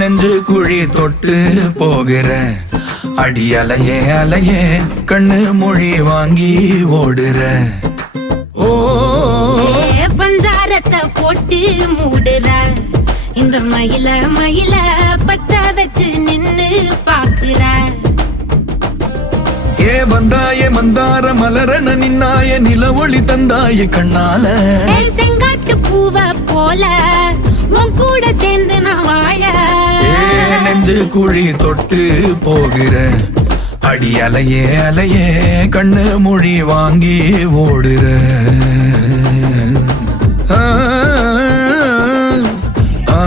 நெஞ்சு குழி தொட்டு போகிற அடி அலையே அலையே கண்ணு மொழி வாங்கி ஓடுற. ஓ பஞ்சாரத்தை போட்டு மூடுற இந்த மயில மயில பத்த வச்சு நின்னு பாக்குற. ஏ வந்தாய மந்தார மலரன நின்னாய நில ஒளி தந்தாய கண்ணால. செங்காட்டு பூவ போல உன் கூட சேர்ந்து நான் வாழ. நெஞ்சு குழி தொட்டு போகிற அடி அலையே அலையே கண்ணு மொழி வாங்கி ஓடுற. ஆ ஆ